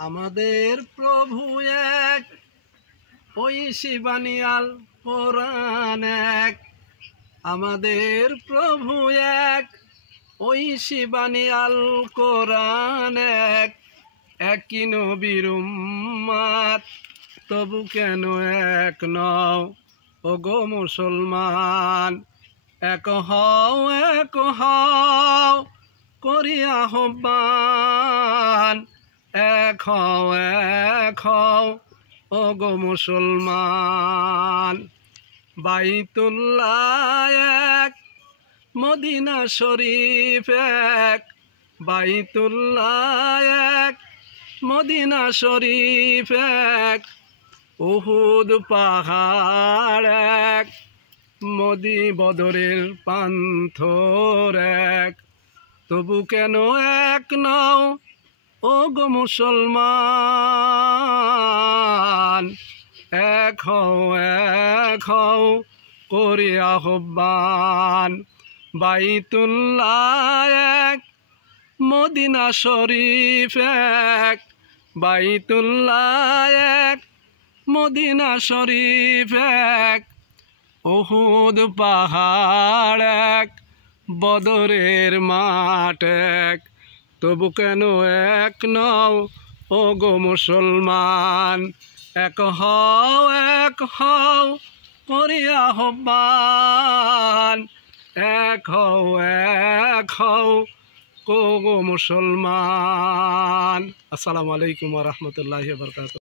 আমাদের প্রভু এক, ঐশী বানিয়াল কোরআন এক। আমাদের প্রভু এক, ঐশী বানিয়াল কোরআন এক। একই নবীর উম্মাত, তবু কেন এক নও ওগো মুসলমান? এক হও করি আহ্বান, এক হও ওগো মুসলমান। বাইতুল্লাহ এক, মদিনা শরীফ এক। বাইতুল্লাহ এক, মদিনা শরীফ এক। উহুদ পাহাড় এক, বদরের পান্থর এক। তবু কেন এক নও ওগো মুসলমান? এক হও করি আহ্বান। বাইতুল্লাহ এক, মদিনা শরীফ এক। বাইতুল্লাহ এক, মদিনা শরীফ এক। উহুদ পাহাড় এক, বদরের মাঠ এক। তবু কেন এক নও ওগো মুসলমান? এক হও করি আহ্বান। এক হও ওগো মুসলমান। আসসালামু আলাইকুম ওয়া রাহমাতুল্লাহি ওয়া বারাকাতুহু।